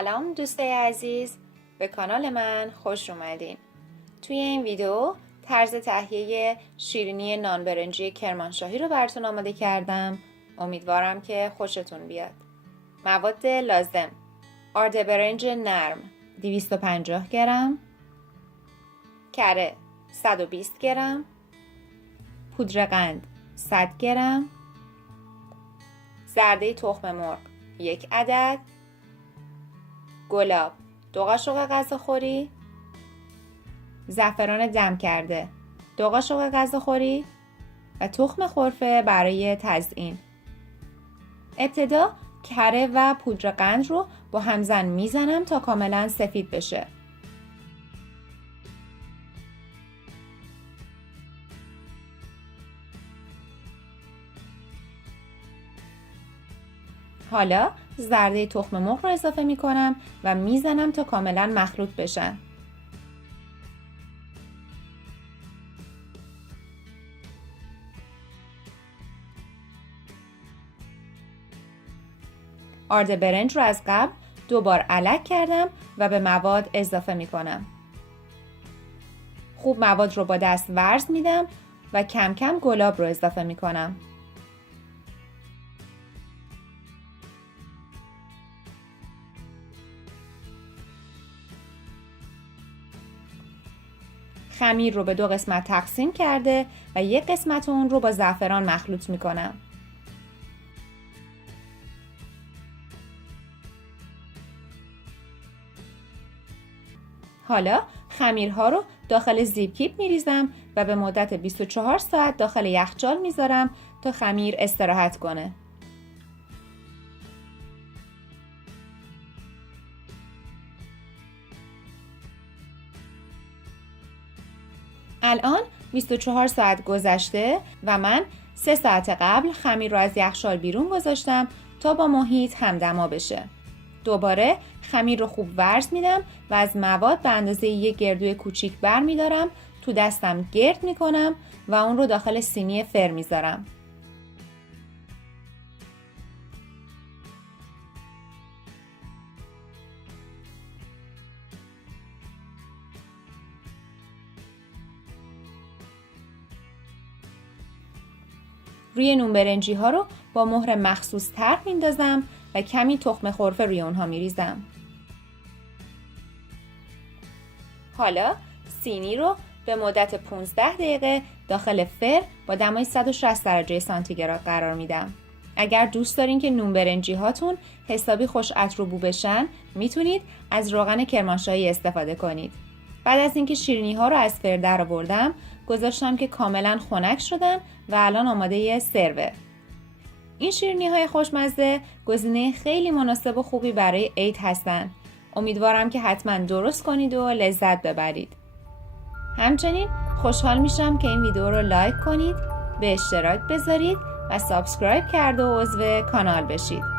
سلام دوستای عزیز، به کانال من خوش اومدین. توی این ویدیو طرز تهیه شیرینی نان برنجی کرمانشاهی رو براتون آماده کردم. امیدوارم که خوشتون بیاد. مواد لازم: آرد برنج نرم 250 گرم، کره 120 گرم، پودر قند 100 گرم، زرده تخم مرغ 1 عدد، گلاب 2 قاشق غذاخوری، زعفران دم کرده 2 قاشق غذاخوری و تخم خرفه برای تزیین. ابتدا کره و پودر قند رو با همزن میزنم تا کاملا سفید بشه. حالا زرده تخم مرغ رو اضافه می کنم و میزنم تا کاملا مخلوط بشن. آرد برنج رو از قبل 2 بار الک کردم و به مواد اضافه می کنم. خوب مواد رو با دست ورز میدم و کم کم گلاب رو اضافه می کنم. خمیر رو به 2 قسمت تقسیم کرده و 1 قسمت اون رو با زعفران مخلوط می کنم. حالا خمیرها رو داخل زیپ می ریزم و به مدت 24 ساعت داخل یخچال میذارم تا خمیر استراحت کنه. الان 24 ساعت گذشته و من 3 ساعت قبل خمیر رو از یخچال بیرون گذاشتم تا با محیط همدما بشه. دوباره خمیر رو خوب ورز میدم و از مواد به اندازه 1 گردوی کوچیک بر میدارم، تو دستم گرد میکنم و اون رو داخل سینی فر میذارم. روی نون برنجی ها رو با مهر مخصوص تر میندازم و کمی تخم خرفه روی اونها میریزم. حالا سینی رو به مدت 15 دقیقه داخل فر با دمای 160 درجه سانتیگراد قرار میدم. اگر دوست دارین که نون برنجی هاتون حسابی خوش عطر و بو بشن، میتونید از روغن کرمانشاهی استفاده کنید. بعد از اینکه شیرینی ها رو از فر در آوردم، گذاشتم که کاملا خنک شدن و الان آماده سرو. این شیرینی های خوشمزه گزینه خیلی مناسب و خوبی برای عید هستن. امیدوارم که حتما درست کنید و لذت ببرید. همچنین خوشحال میشم که این ویدیو رو لایک کنید، به اشتراک بذارید و سابسکرایب کرده و عضو کانال بشید.